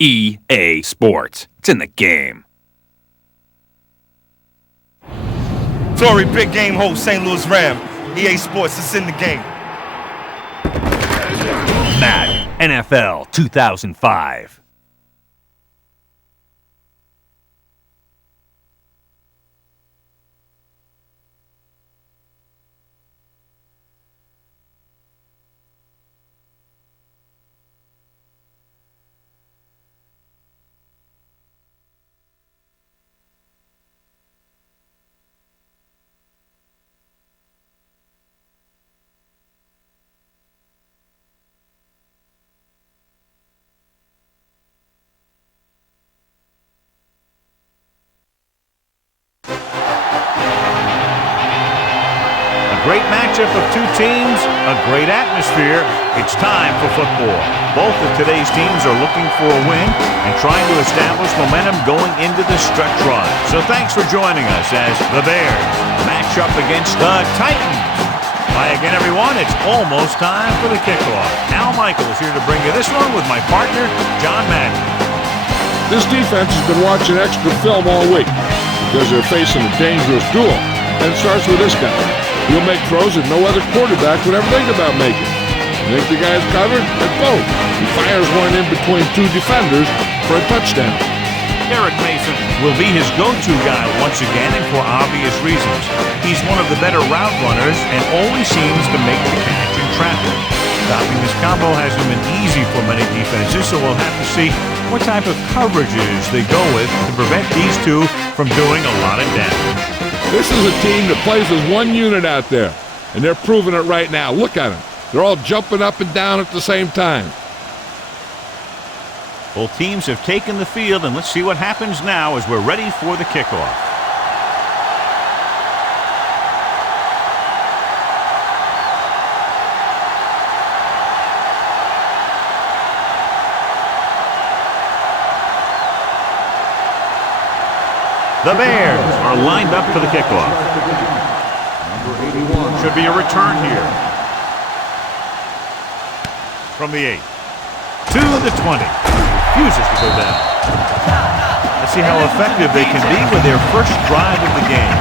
EA Sports. It's in the game. Sorry, big game host, St. Louis Ram. EA Sports, it's in the game. Madden NFL 2005. Great matchup of two teams, a great atmosphere. It's time for football. Both of today's teams are looking for a win and trying to establish momentum going into the stretch run. So thanks for joining us as the Bears match up against the Titans. Hi again, everyone. It's almost time for the kickoff. Al Michael is here to bring you this one with my partner, John Madden. This defense has been watching extra film all week because they're facing a dangerous duel. And it starts with this guy. He'll make throws that no other quarterback would ever think about making. You think the guy's covered? And boom! He fires one in between two defenders for a touchdown. Eric Mason will be his go-to guy once again, and for obvious reasons. He's one of the better route runners and always seems to make the catch in traffic. Stopping this combo hasn't been easy for many defenses, so we'll have to see what type of coverages they go with to prevent these two from doing a lot of damage. This is a team that plays as one unit out there, and they're proving it right now. Look at them. They're all jumping up and down at the same time. Both teams have taken the field, and let's see what happens now as we're ready for the kickoff. The Bears are lined up for the kickoff. Number 81 should be a return here. From the 8 to the 20. Refuses to go down. Let's see how effective they can be with their first drive of the game.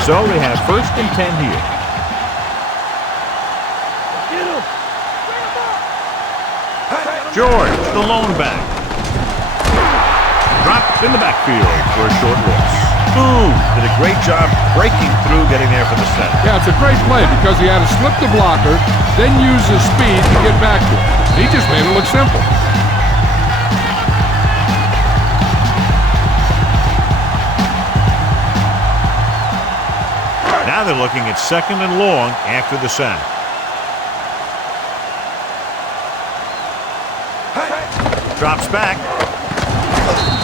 So they have 1st and 10 here. George, the lone back. Dropped in the backfield for a short loss. Boom! Did a great job breaking through, getting there for the set. Yeah, it's a great play because he had to slip the blocker, then use his speed to get back to it. He just made it look simple. Now they're looking at 2nd and long after the sack. Drops back.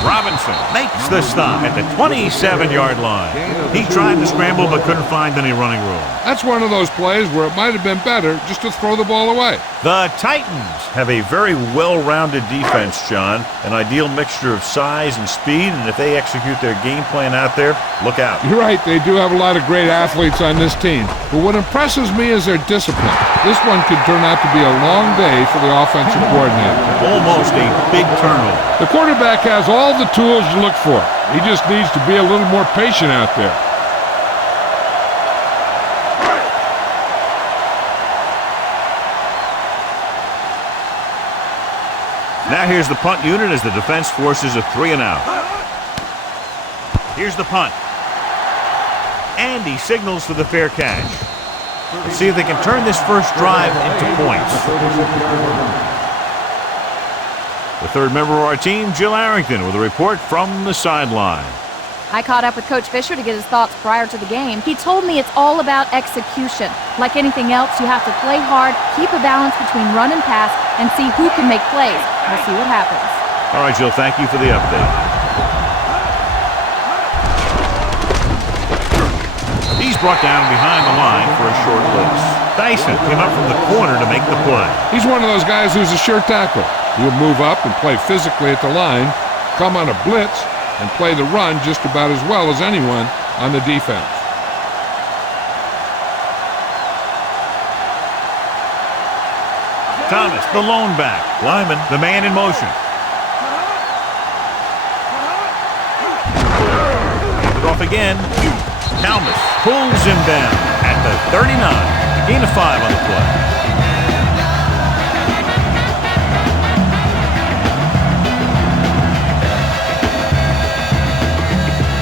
Robinson makes the stop at the 27-yard line. He tried to scramble but couldn't find any running room. That's one of those plays where it might have been better just to throw the ball away. The Titans have a very well-rounded defense, John. An ideal mixture of size and speed, and if they execute their game plan out there, look out. You're right, they do have a lot of great athletes on this team. But what impresses me is their discipline. This one could turn out to be a long day for the offensive coordinator. Almost a big turnover. The quarterback has all the tools you look for. He just needs to be a little more patient out there. Now here's the punt unit as the defense forces a 3-and-out. Here's the punt. And he signals for the fair catch. Let's see if they can turn this first drive into points. The third member of our team, Jill Arrington, with a report from the sideline. I caught up with Coach Fisher to get his thoughts prior to the game. He told me it's all about execution. Like anything else, you have to play hard, keep a balance between run and pass, and see who can make plays. We'll see what happens. All right, Jill, thank you for the update. He's brought down behind the line for a short blitz. Dyson came up from the corner to make the play. He's one of those guys who's a sure tackle. He'll move up and play physically at the line, come on a blitz, and play the run just about as well as anyone on the defense. Thomas, the lone back. Lyman, the man in motion. Hand it off again. Thomas pulls him down at the 39. Gain of 5 on the play.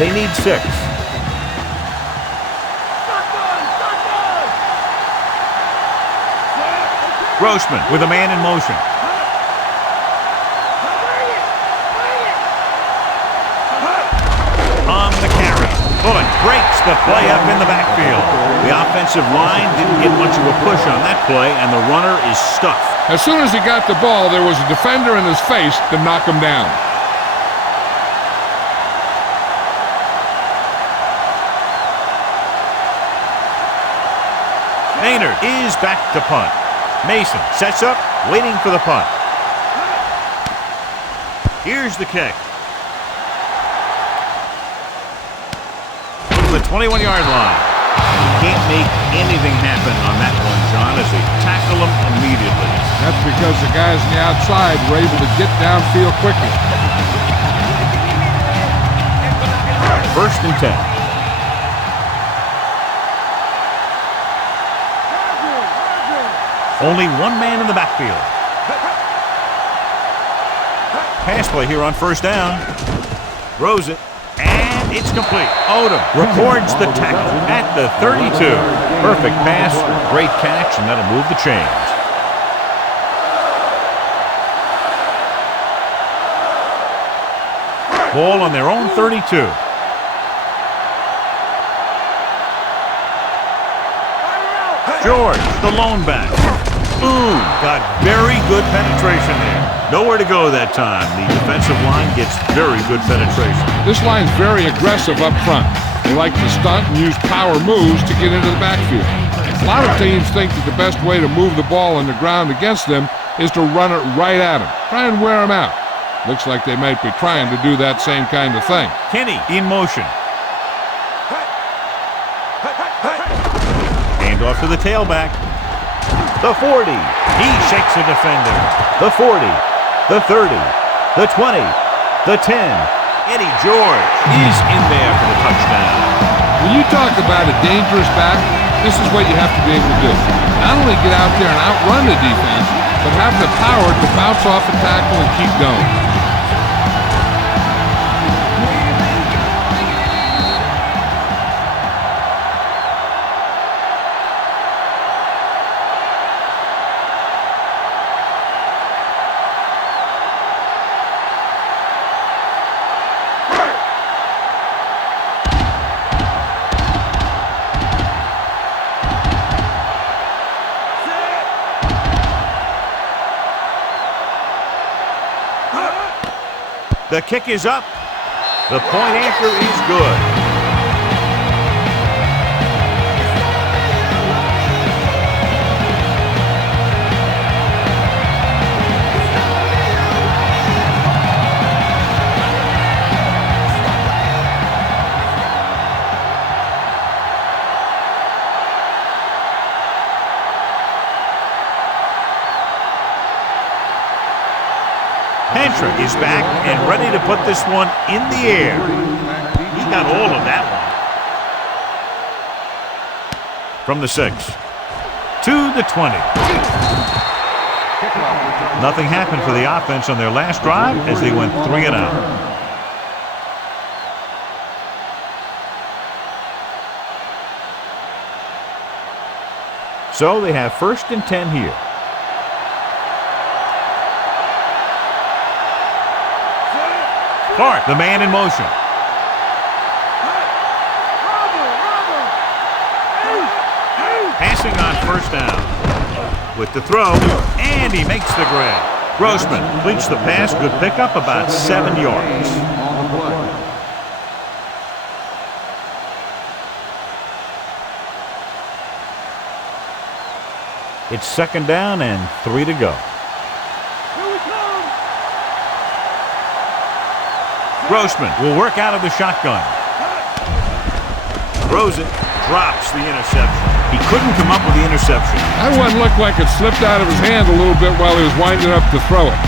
They need 6. Grossman with a man in motion. On the carry. Bullock breaks the play up in the backfield. The offensive line didn't get much of a push on that play, and the runner is stuffed. As soon as he got the ball, there was a defender in his face to knock him down. Maynard is back to punt. Mason sets up, waiting for the punt. Here's the kick. From the 21-yard line. You can't make anything happen on that one, John, as they tackle him immediately. That's because the guys on the outside were able to get downfield quickly. 1st and 10. Only one man in the backfield. Pass play here on 1st down. Throws it, and it's complete. Odom records the tackle at the 32. Perfect pass, great catch, and that'll move the chains. Ball on their own 32. George, the lone back. Ooh, got very good penetration there. Nowhere to go that time. The defensive line gets very good penetration. This line's very aggressive up front. They like to stunt and use power moves to get into the backfield. A lot of teams think that the best way to move the ball on the ground against them is to run it right at them. Try and wear them out. Looks like they might be trying to do that same kind of thing. Kenny in motion. Hand off to the tailback. The 40. He shakes a defender. The 40. The 30. The 20. The 10. Eddie George is in there for the touchdown. When you talk about a dangerous back, this is what you have to be able to do. Not only get out there and outrun the defense, but have the power to bounce off a tackle and keep going. The kick is up. The point anchor is good. Patrick is back and ready to put this one in the air. He got all of that one. From the 6 to the 20. Nothing happened for the offense on their last drive as they went 3 and out. So they have 1st and 10 here. Clark, the man in motion. Passing on 1st down. With the throw, and he makes the grab. Grossman completes the pass. Good pickup, about 7 yards. It's 2nd down and 3 to go. Grossman will work out of the shotgun. Throws it, drops the interception. He couldn't come up with the interception. That one looked like it slipped out of his hand a little bit while he was winding up to throw it.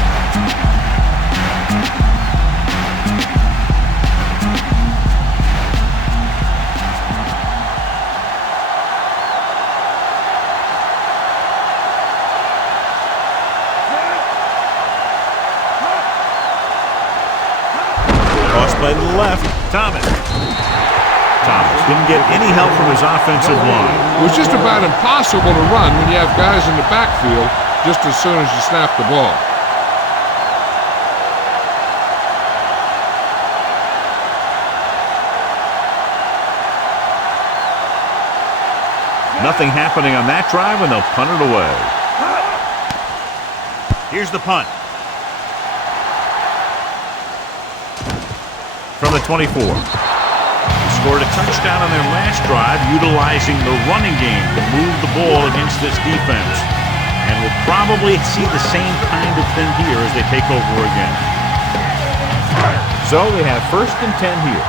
By the left, Thomas didn't get any help from his offensive line. It was just about impossible to run when you have guys in the backfield just as soon as you snap the ball. Nothing happening on that drive, and they'll punt it away. Here's the punt. From the 24. Scored a touchdown on their last drive, utilizing the running game to move the ball against this defense. And we'll probably see the same kind of thing here as they take over again. So they have 1st and 10 here.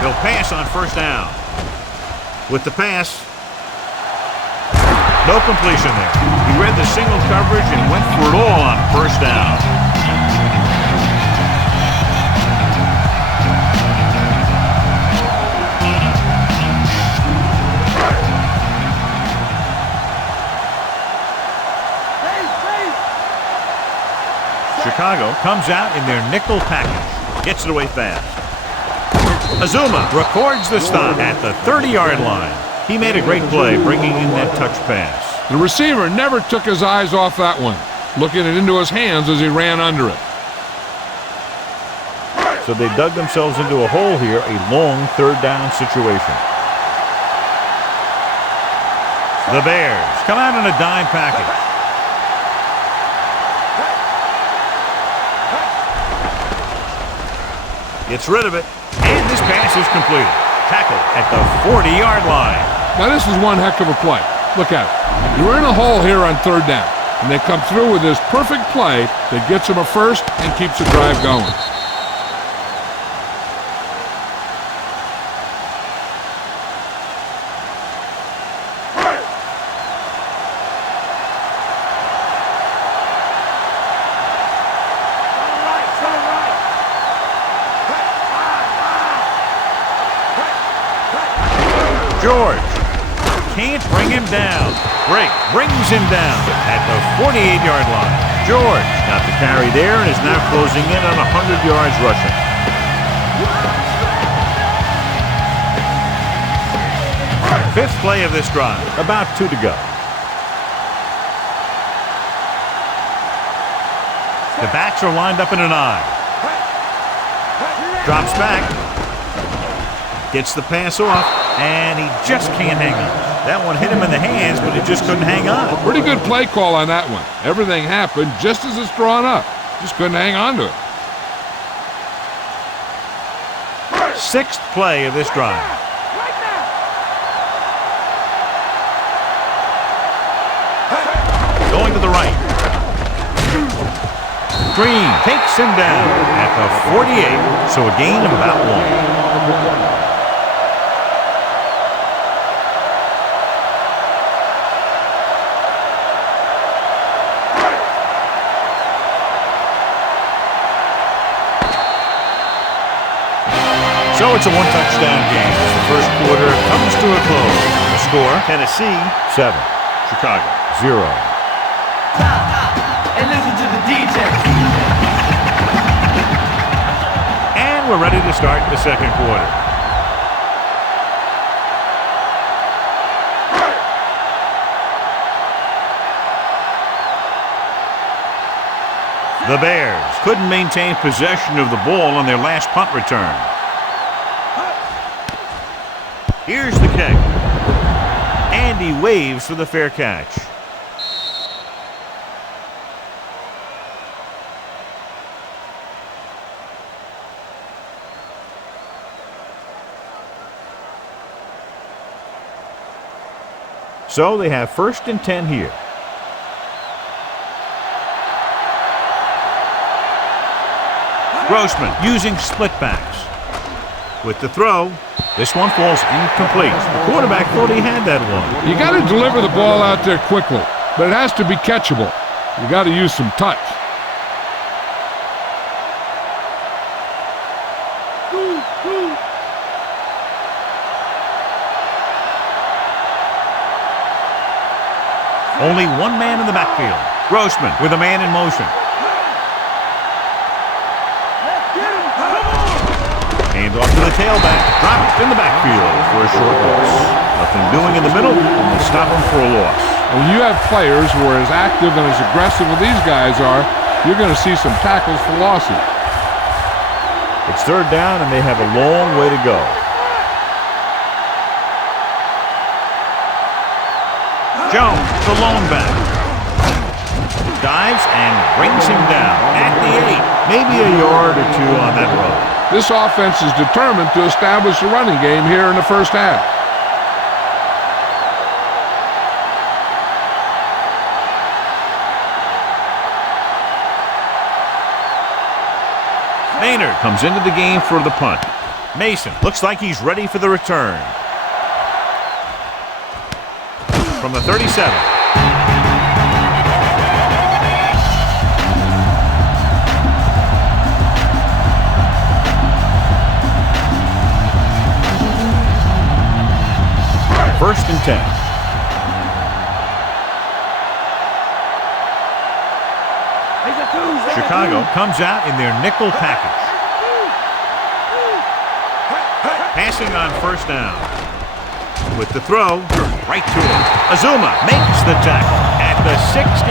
They'll pass on 1st down. With the pass, no completion there. He read the single coverage and went for it all on 1st down. Chicago comes out in their nickel package. Gets it away fast. Azuma records the stop at the 30-yard line. He made a great play bringing in that touch pass. The receiver never took his eyes off that one, looking it into his hands as he ran under it. So they dug themselves into a hole here, a long 3rd down situation. The Bears come out in a dime package. Gets rid of it, and this pass is completed. Tackle at the 40-yard line. Now this is one heck of a play. Look at it. You're in a hole here on 3rd down, and they come through with this perfect play that gets them a first and keeps the drive going. George can't bring him down. Drake brings him down at the 48-yard line. George got the carry there and is now closing in on 100 yards rushing. Fifth play of this drive. About 2 to go. The backs are lined up in an eye. Drops back. Gets the pass off, and he just can't hang on. That one hit him in the hands, but he just couldn't hang on. Pretty good play call on that one. Everything happened just as it's drawn up. Just couldn't hang on to it. 6th play of this drive. Going to the right. Green takes him down at the 48, so a gain of about 1. So it's a 1-touchdown game as the first quarter comes to a close. The score, Tennessee 7, Chicago 0. And listen to the DJ. And we're ready to start the second quarter. The Bears couldn't maintain possession of the ball on their last punt return. Here's the kick. And he waves for the fair catch. So they have 1st and 10 here. Grossman using split backs. With the throw, this one falls incomplete. The quarterback thought he had that one. You got to deliver the ball out there quickly, but it has to be catchable. You got to use some touch. Only one man in the backfield. Grossman with a man in motion. Hand off to the tailback. Dropped in the backfield for a short loss. Nothing doing in the middle, and they stop him for a loss. When you have players who are as active and as aggressive as these guys are, you're going to see some tackles for losses. It's third down, and they have a long way to go. Jones, the lone back. Dives and brings him down at the 8. Maybe a yard or two on that road. This offense is determined to establish a running game here in the first half. Maynard comes into the game for the punt. Mason looks like he's ready for the return. From the 37. First and 10. Chicago comes out in their nickel package. Passing on first down. With the throw, right to him. Azuma makes the tackle at the 16.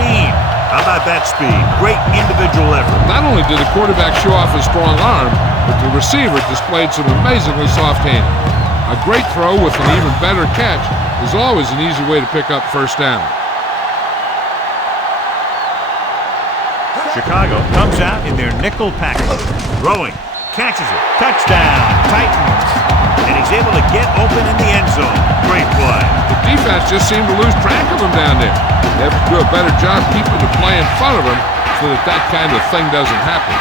How about that speed? Great individual effort. Not only did the quarterback show off his strong arm, but the receiver displayed some amazingly soft hands. A great throw with an even better catch is always an easy way to pick up first down. Chicago comes out in their nickel package. Throwing, catches it, touchdown, Titans. And he's able to get open in the end zone. Great play. The defense just seemed to lose track of him down there. They have to do a better job keeping the play in front of him so that that kind of thing doesn't happen.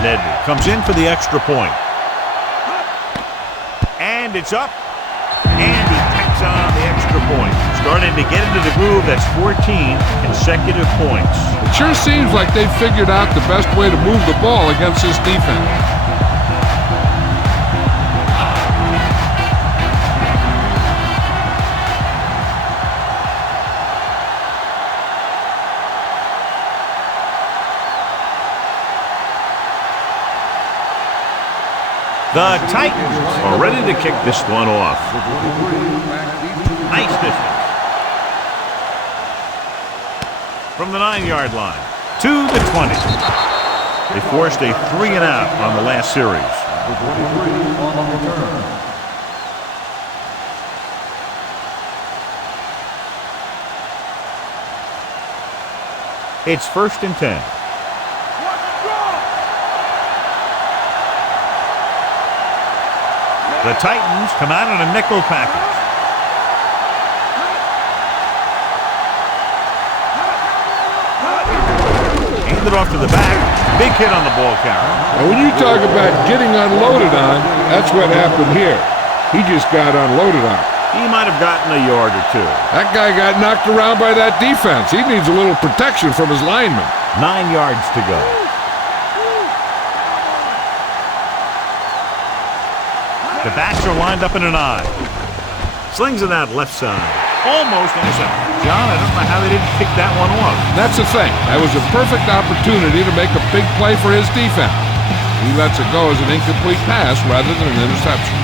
Nedry comes in for the extra point. And it's up. And he tacks on the extra point. Starting to get into the groove. That's 14 consecutive points. It sure seems like they've figured out the best way to move the ball against this defense. The Titans are ready to kick this one off. Nice distance. From the 9-yard line to the 20. They forced a 3-and-out on the last series. It's first and 10. The Titans come out in a nickel package. Handed off to the back. Big hit on the ball carrier. And when you talk about getting unloaded on, that's what happened here. He just got unloaded on. He might have gotten a yard or two. That guy got knocked around by that defense. He needs a little protection from his linemen. 9 yards to go. The backs are lined up in an I. Slings it out left side. Almost intercepted. John, I don't know how they didn't kick that one off. That's the thing. That was a perfect opportunity to make a big play for his defense. He lets it go as an incomplete pass rather than an interception.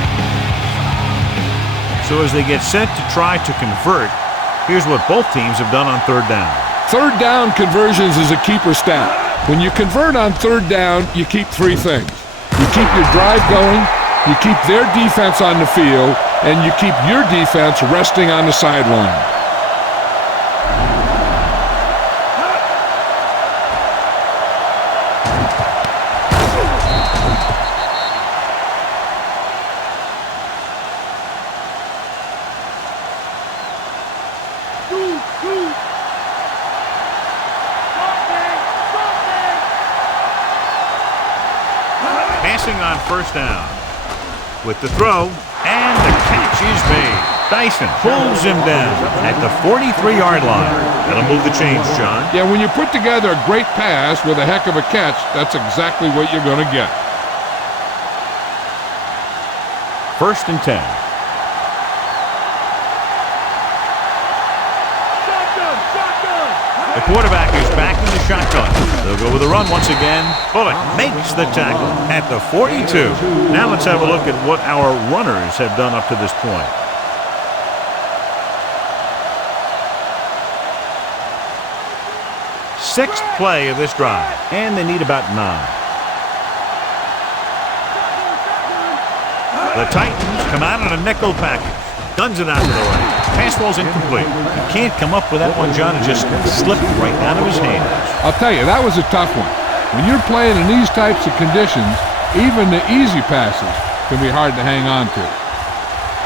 So as they get set to try to convert, here's what both teams have done on third down. Third down conversions is a keeper stat. When you convert on third down, you keep three things. You keep your drive going, you keep their defense on the field, and you keep your defense resting on the sideline. on first down. With the throw, and the catch is made. Dyson pulls him down at the 43-yard line. That'll move the chains, John. Yeah, when you put together a great pass with a heck of a catch, that's exactly what you're going to get. 1st and 10. The quarterback is back in the shotgun. They'll go with a run once again. Bullock makes the tackle at the 42. Now let's have a look at what our runners have done up to this point. Sixth play of this drive, and they need about 9. The Titans come out on a nickel package. Guns it out to the right. Pass ball's incomplete. He can't come up with that one, John. It just slipped right out of his hands. I'll tell you, that was a tough one. When you're playing in these types of conditions, even the easy passes can be hard to hang on to.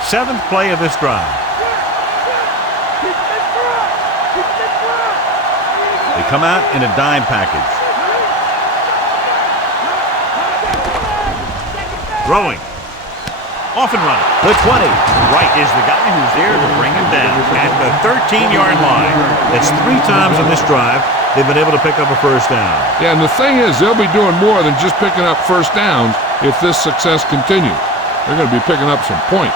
7th play of this drive. They come out in a dime package. Throwing. Off and running. The 20. Wright is the guy who's there to bring him down at the 13-yard line. That's 3 times on this drive they've been able to pick up a first down. Yeah, and the thing is, they'll be doing more than just picking up first downs if this success continues. They're going to be picking up some points.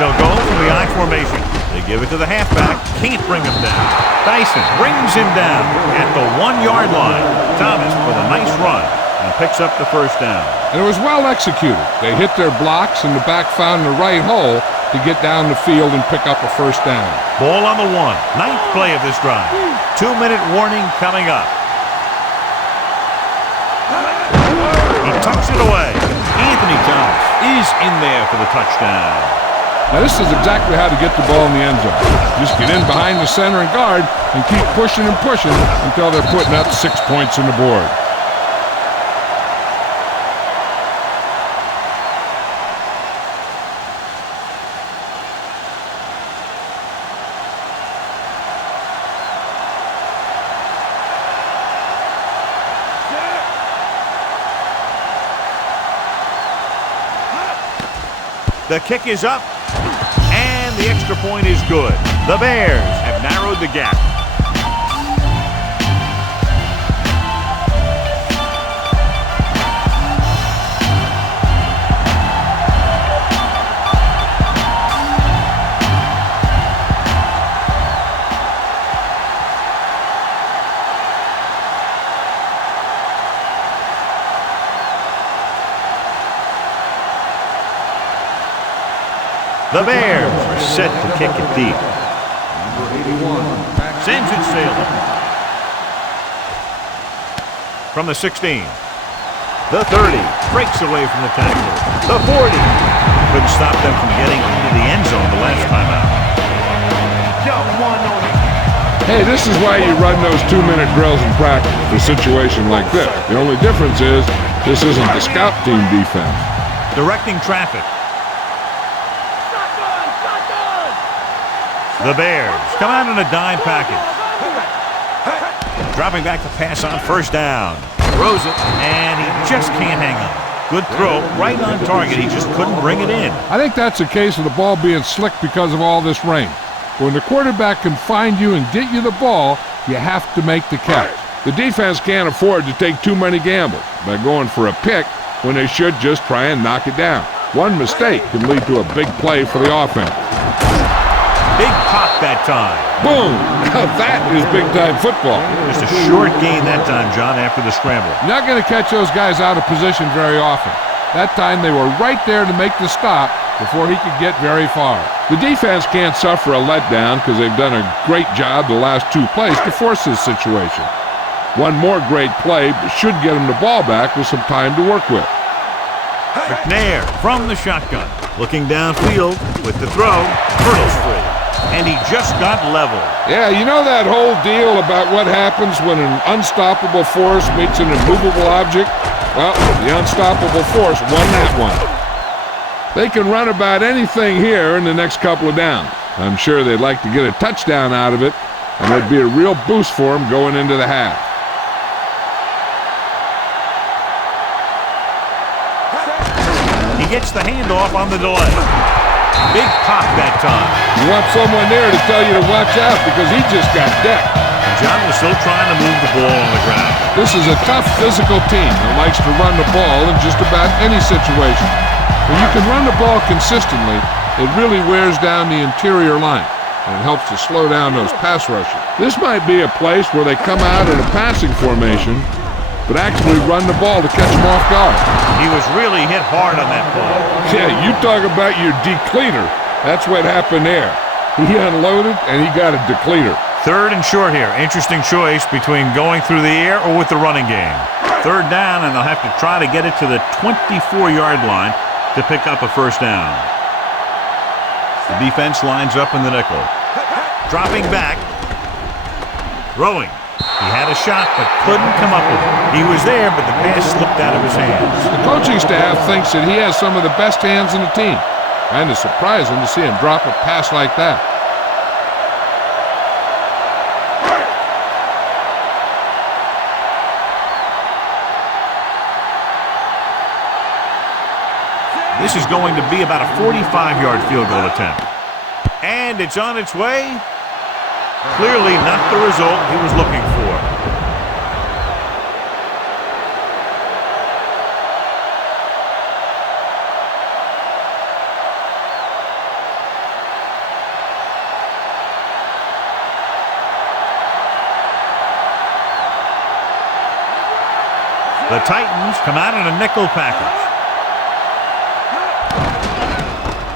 They'll go from the I formation. They give it to the halfback. Can't bring him down. Dyson brings him down at the 1-yard line. Thomas with a nice run and picks up the first down. And it was well executed. They hit their blocks and the back found the right hole to get down the field and pick up a first down. Ball on the 1. 9th play of this drive. 2-minute warning coming up. He tucks it away. Anthony Thomas is in there for the touchdown. Now this is exactly how to get the ball in the end zone. Just get in behind the center and guard and keep pushing and pushing until they're putting up 6 points on the board. The kick is up, and the extra point is good. The Bears have narrowed the gap. The Bears are set to kick it deep. Sends it sailing. From the 16. The 30 breaks away from the tackler. The 40 couldn't stop them from getting into the end zone the last time out. Hey, this is why you run those 2-minute drills in practice for a situation like this. The only difference is this isn't the scout team defense. Directing traffic. The Bears come out in a dime package. Dropping back to pass on first down. Throws it, and he just can't hang on. Good throw, right on target. He just couldn't bring it in. I think that's a case of the ball being slick because of all this rain. When the quarterback can find you and get you the ball, you have to make the catch. The defense can't afford to take too many gambles by going for a pick when they should just try and knock it down. One mistake can lead to a big play for the offense. Big pop that time. Boom! Now that is big-time football. Just a short gain that time, John, after the scramble. You're not going to catch those guys out of position very often. That time they were right there to make the stop before he could get very far. The defense can't suffer a letdown because they've done a great job the last 2 plays to force this situation. One more great play should get him the ball back with some time to work with. McNair from the shotgun. Looking downfield with the throw. Hurdles free. And he just got leveled. Yeah, you know that whole deal about what happens when an unstoppable force meets an immovable object? Well, the unstoppable force won that one. They can run about anything here in the next couple of downs. I'm sure they'd like to get a touchdown out of it, and it'd be a real boost for them going into the half. He gets the handoff on the delay. Big pop that time. You want someone there to tell you to watch out because he just got decked. John was still trying to move the ball on the ground. This is a tough physical team that likes to run the ball in just about any situation. When you can run the ball consistently, it really wears down the interior line, and it helps to slow down those pass rushers. This might be a place where they come out in a passing formation, but actually run the ball to catch them off guard. He was really hit hard on that ball. Yeah, you talk about your decleater. That's what happened there. He unloaded, and he got a decleater. 3rd and short here. Interesting choice between going through the air or with the running game. 3rd down, and they'll have to try to get it to the 24-yard line to pick up a first down. The defense lines up in the nickel. Dropping back. Throwing. He had a shot, but couldn't come up with it. He was there, but the pass slipped out of his hands. The coaching staff thinks that he has some of the best hands in the team. And it's surprising to see him drop a pass like that. This is going to be about a 45-yard field goal attempt. And it's on its way. Clearly not the result he was looking for. The Titans come out in a nickel package.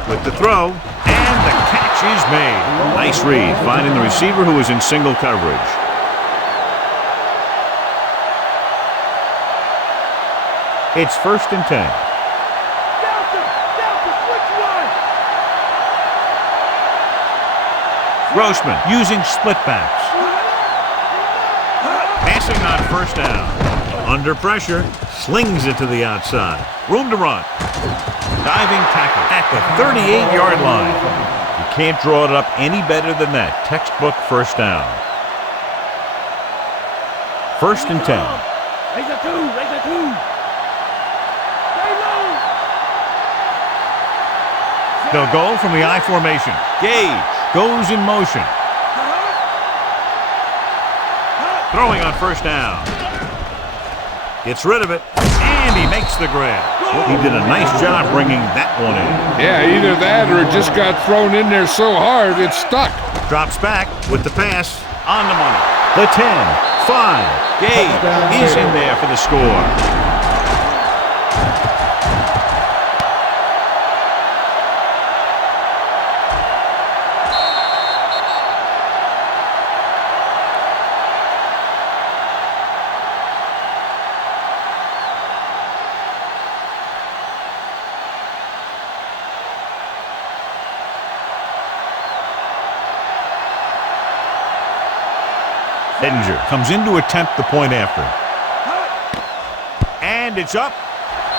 With the throw, and the catch is made. Nice read, finding the receiver who was in single coverage. It's 1st and 10. Grossman using split backs. Passing on 1st down. Under pressure, slings it to the outside. Room to run. Diving tackle at the 38-yard line. You can't draw it up any better than that. Textbook first down. 1st and 10. They'll go from the I formation. Gage goes in motion. Throwing on 1st down. Gets rid of it, and he makes the grab. He did a nice job bringing that one in. Yeah, either that or it just got thrown in there so hard it stuck. Drops back with the pass on the money. The 10, 5, Gage is in there for the score. Edinger comes in to attempt the point after. And it's up.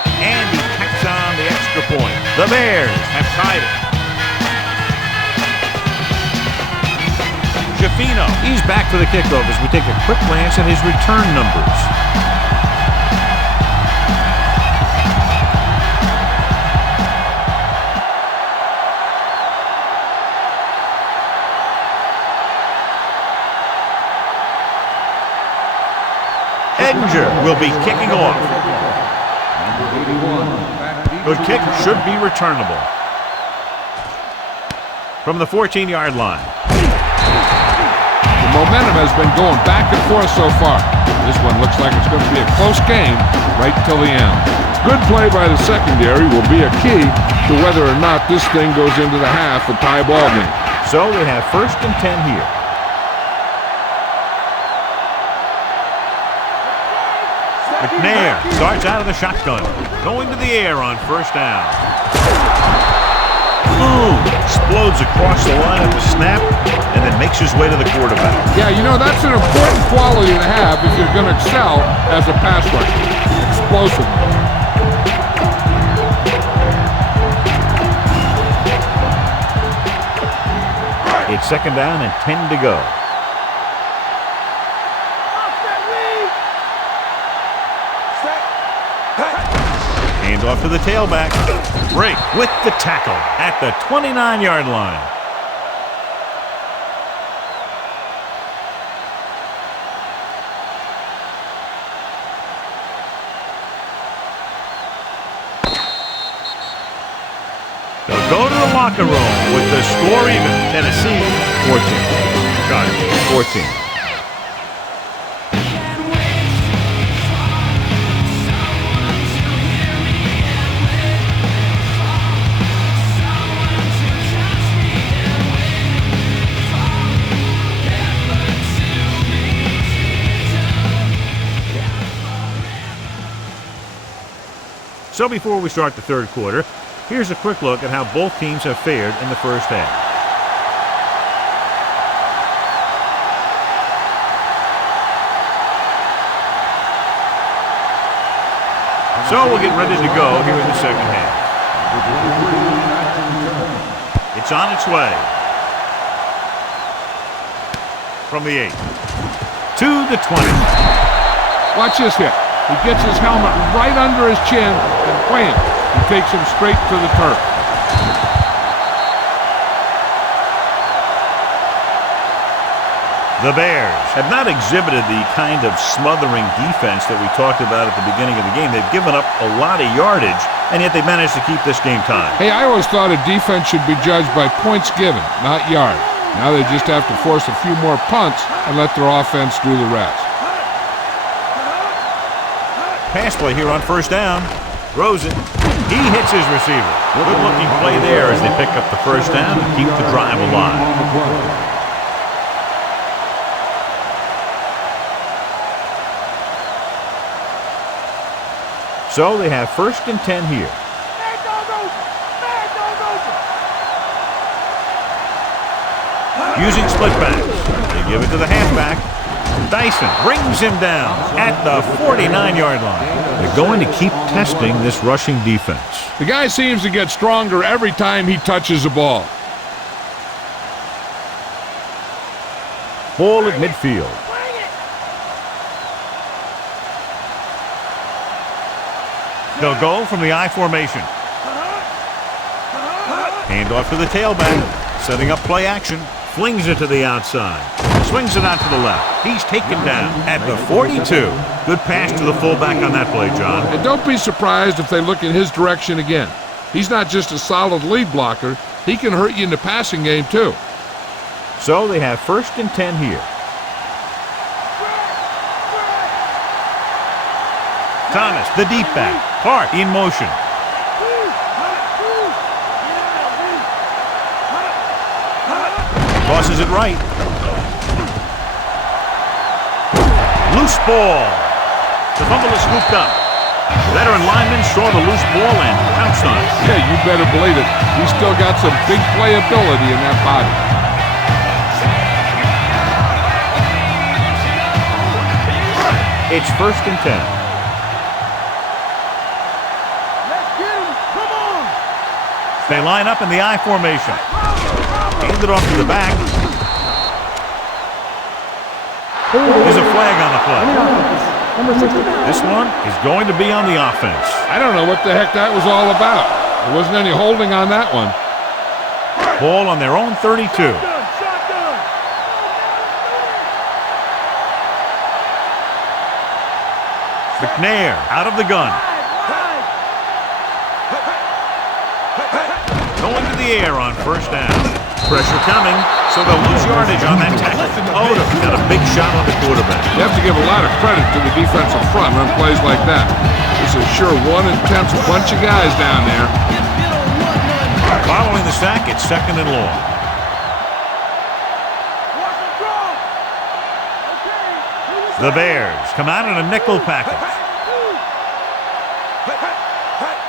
And he tacks on the extra point. The Bears have tied it. Schifino, he's back for the kickoff as we take a quick glance at his return numbers. Edinger will be kicking off. The kick should be returnable. From the 14-yard line. The momentum has been going back and forth so far. This one looks like it's going to be a close game right till the end. Good play by the secondary will be a key to whether or not this thing goes into the half a tie ball game. So we have 1st and 10 here. McNair starts out of the shotgun, going to the air on 1st down. Boom! Explodes across the line at the snap, and then makes his way to the quarterback. Yeah, you know, that's an important quality to have if you're going to excel as a pass rusher. Explosiveness. It's 2nd down and 10 to go. Hand off to the tailback. Break with the tackle at the 29-yard line. They'll go to the locker room with the score even. Tennessee, 14. Chargers, 14. So before we start the third quarter, here's a quick look at how both teams have fared in the first half. So we'll get ready to go here in the second half. It's on its way. From the 8 to the 20. Watch this hit. He gets his helmet right under his chin, and wham, he takes him straight to the turf. The Bears have not exhibited the kind of smothering defense that we talked about at the beginning of the game. They've given up a lot of yardage, and yet they managed to keep this game tied. Hey, I always thought a defense should be judged by points given, not yards. Now they just have to force a few more punts and let their offense do the rest. Pass play here on first down. Throws it. He hits his receiver. Good-looking play there as they pick up the first down and keep the drive alive. So they have 1st and 10 here. Using split backs. They give it to the halfback. Dyson brings him down at the 49-yard line. They're going to keep testing this rushing defense. The guy seems to get stronger every time he touches the ball. Ball at midfield. They'll go from the I formation. Hand off to the tailback. Setting up play action. Flings it to the outside. Swings it out to the left. He's taken down at the 42. Good pass to the fullback on that play, John. And don't be surprised if they look in his direction again. He's not just a solid lead blocker. He can hurt you in the passing game, too. So they have 1st and 10 here. Thomas, the deep back. Hart in motion. Tosses it right. Loose ball. The fumble is scooped up. Veteran lineman saw the loose ball and pounced on it. Yeah, you better believe it. He's still got some big playability in that body. It's 1st and 10. Let's get him. Come on. They line up in the I formation. Hand it off to the back. There's a flag on the play. This one is going to be on the offense. I don't know what the heck that was all about. There wasn't any holding on that one. Ball on their own 32. McNair out of the gun. Going to the air on first down. Pressure coming, so they'll lose yardage on that tackle. Odom got a big shot on the quarterback. You have to give a lot of credit to the defensive front on plays like that. This is sure one intense bunch of guys down there. Following the sack, it's 2nd and long. The Bears come out in a nickel package.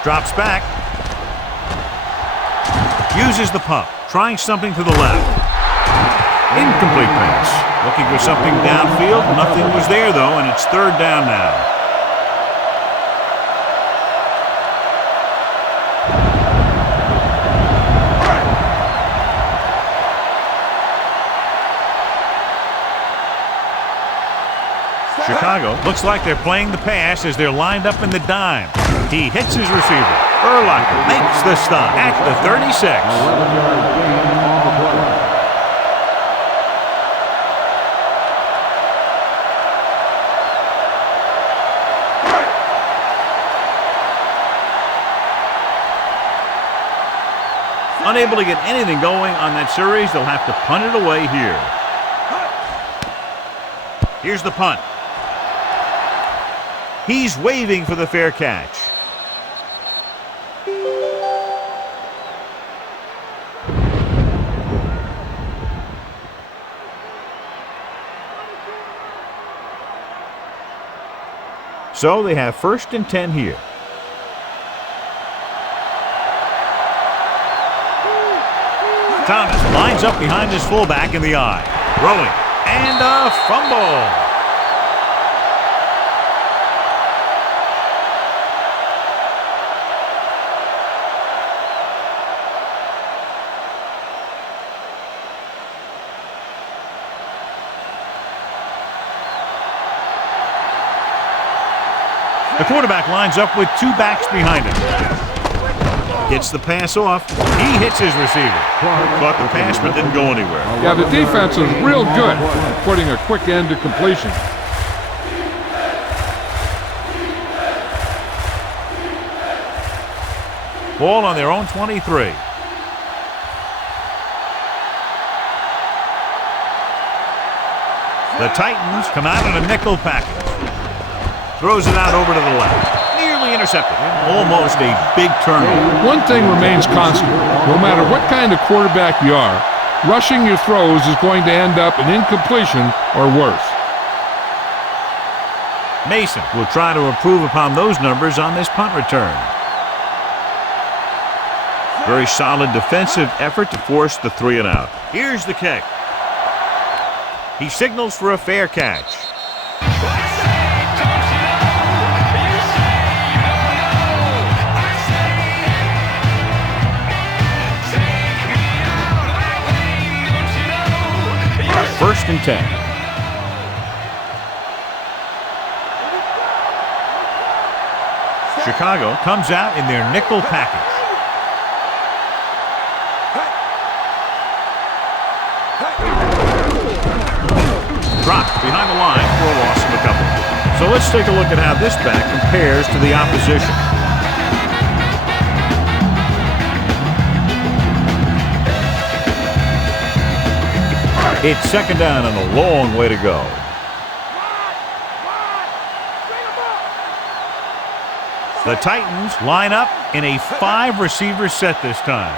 Drops back. Uses the pump. Trying something to the left. Incomplete pass. Looking for something downfield. Nothing was there, though, and it's 3rd down now. Chicago looks like they're playing the pass as they're lined up in the dime. He hits his receiver. Urlacher makes the stop at the 36. 11-yard gain on the play. Unable to get anything going on that series, they'll have to punt it away here. Here's the punt. He's waving for the fair catch. So they have 1st and 10 here. Thomas lines up behind his fullback in the eye. Throwing. And a fumble. The quarterback lines up with 2 backs behind him. Gets the pass off. He hits his receiver. Caught the pass but didn't go anywhere. Yeah, the defense is real good at putting a quick end to completion. Ball on their own 23. The Titans come out in a nickel package. Throws it out over to the left. Nearly intercepted. Almost a big turnover. One thing remains constant. No matter what kind of quarterback you are, rushing your throws is going to end up in incompletion or worse. Mason will try to improve upon those numbers on this punt return. Very solid defensive effort to force the 3 and out. Here's the kick. He signals for a fair catch. First and 10. Chicago comes out in their nickel package. Dropped behind the line for a loss of a couple. So let's take a look at how this back compares to the opposition. It's 2nd down and a long way to go. The Titans line up in a 5-receiver set this time.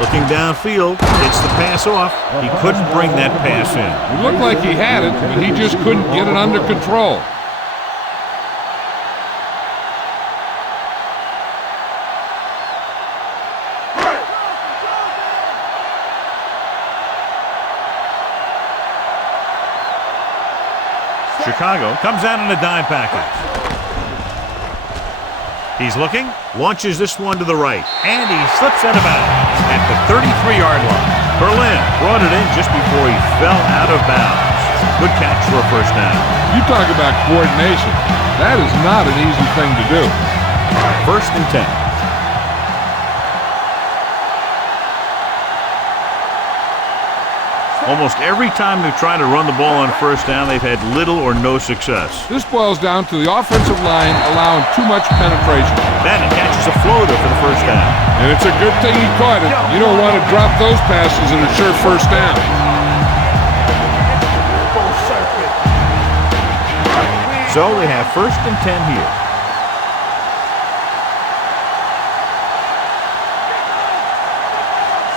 Looking downfield, gets the pass off. He couldn't bring that pass in. It looked like he had it, but he just couldn't get it under control. Chicago comes out in a dime package. He's looking, launches this one to the right, and he slips out of bounds at the 33-yard line. Berlin brought it in just before he fell out of bounds. Good catch for a 1st down. You talk about coordination. That is not an easy thing to do. 1st and 10. Almost every time they've tried to run the ball on 1st down, they've had little or no success. This boils down to the offensive line allowing too much penetration. Bennett catches a floater for the 1st down. And it's a good thing he caught it. You don't want to drop those passes in a sure 1st down. So they have 1st and 10 here.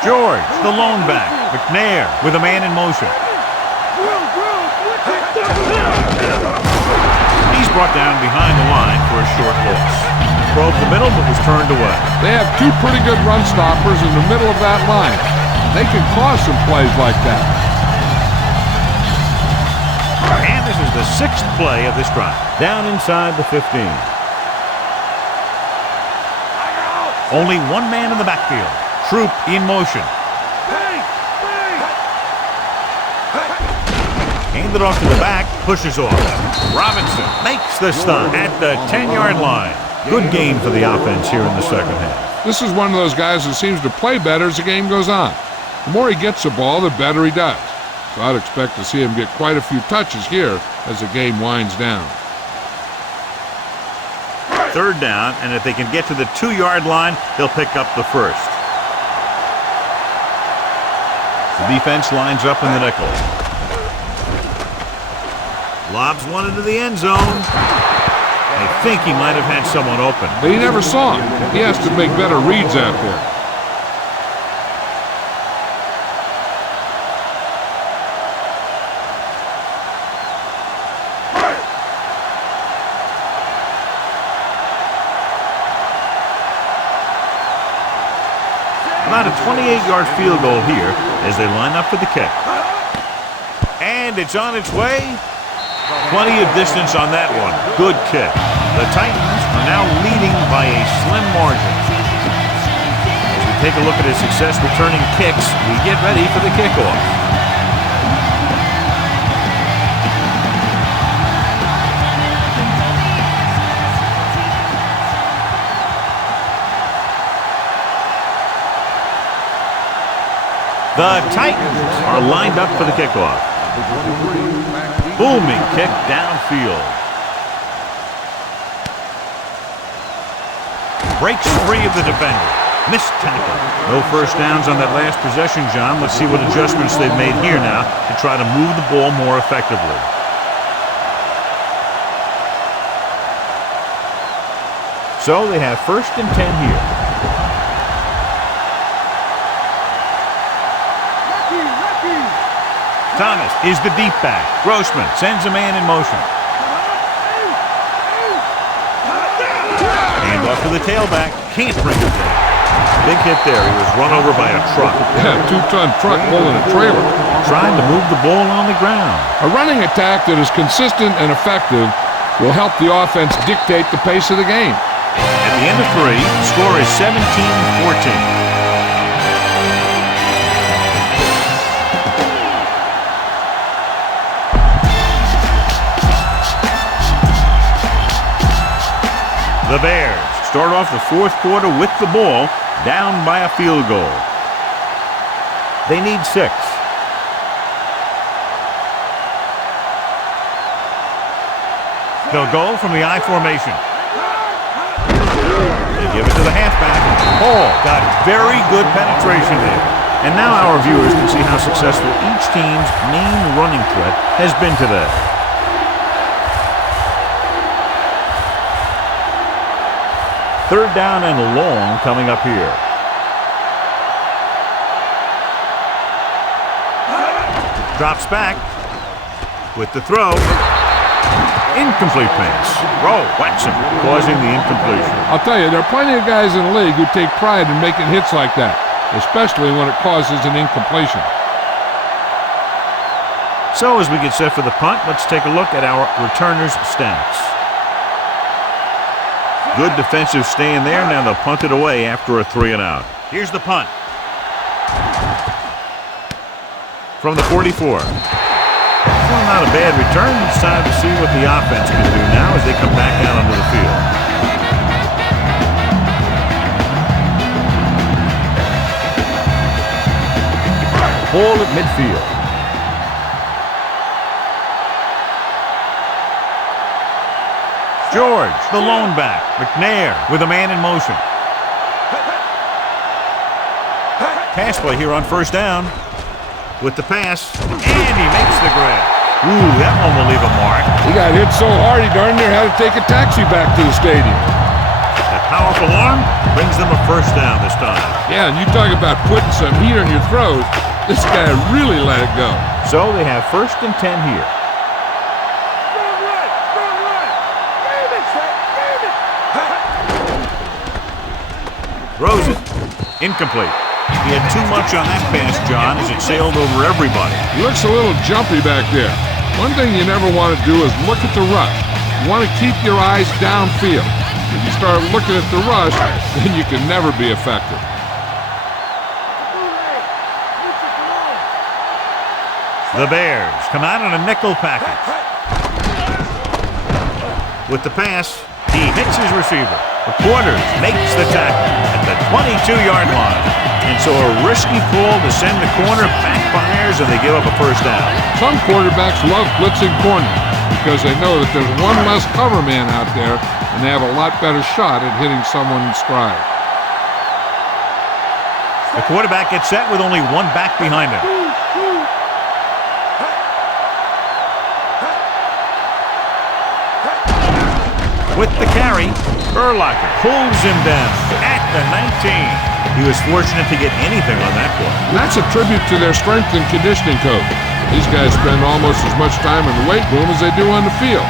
George, the lone back. McNair with a man in motion. He's brought down behind the line for a short loss. Probed the middle but was turned away. They have 2 pretty good run stoppers in the middle of that line. They can cause some plays like that. And this is the 6th play of this drive. Down inside the 15. Only 1 man in the backfield. Troop in motion. Handed hand it off to the back, pushes off. Robinson makes the stop at the 10-yard line. Good gain for the offense here in the second half. This is one of those guys that seems to play better as the game goes on. The more he gets the ball, the better he does. So I'd expect to see him get quite a few touches here as the game winds down. Third down, and if they can get to the 2-yard line, they'll pick up the first. The defense lines up in the nickel. Lobs one into the end zone. I think he might have had someone open. But he never saw him. He has to make better reads out there. About a 28-yard field goal here as they line up for the kick. And it's on its way. Plenty of distance on that one. Good kick. The Titans are now leading by a slim margin. As we take a look at his success returning kicks, we get ready for the kickoff. The Titans are lined up for the kickoff. Booming kick downfield. Breaks free of the defender. Missed tackle. No first downs on that last possession, John. Let's see what adjustments they've made here now to try to move the ball more effectively. So they have 1st and 10 here. Thomas is the deep back. Grossman sends a man in motion. Hand off to the tailback. Can't bring it down. Big hit there. He was run over by a truck. Yeah, 2-ton truck pulling a trailer. Trying to move the ball on the ground. A running attack that is consistent and effective will help the offense dictate the pace of the game. At the end of 3, the score is 17-14. The Bears start off the 4th quarter with the ball, down by a field goal. They need 6. They'll go from the I formation. They give it to the halfback. Hall got very good penetration there. And now our viewers can see how successful each team's main running threat has been today. Third down and long coming up here. Drops back with the throw. Incomplete pass. Rowe whacks him, causing the incompletion. I'll tell you, there are plenty of guys in the league who take pride in making hits like that, especially when it causes an incompletion. So as we get set for the punt, let's take a look at our returners' stats. Good defensive stand there. Now they'll punt it away after a 3-and-out. Here's the punt. From the 44. Well, not a bad return. It's time to see what the offense can do now as they come back out onto the field. Ball at midfield. George, the lone back. McNair with a man in motion. Pass play here on 1st down. With the pass, and he makes the grab. Ooh, that one will leave a mark. He got hit so hard he darn near had to take a taxi back to the stadium. That powerful arm brings them a 1st down this time. Yeah, and you talk about putting some heat on your throws. This guy really let it go. So they have 1st and 10 here. Throws it. Incomplete. He had too much on that pass, John, as it sailed over everybody. He looks a little jumpy back there. One thing you never want to do is look at the rush. You want to keep your eyes downfield. If you start looking at the rush, then you can never be effective. The Bears come out in a nickel package. With the pass, he hits his receiver. The quarters makes the tackle at the 22-yard line. And so a risky call to send the corner backfires, and they give up a first down. Some quarterbacks love blitzing corners because they know that there's one less cover man out there, and they have a lot better shot at hitting someone in stride. The quarterback gets set with only one back behind him. With the carry, Urlacher pulls him down at the 19. He was fortunate to get anything on that play. And that's a tribute to their strength and conditioning coach. These guys spend almost as much time in the weight room as they do on the field.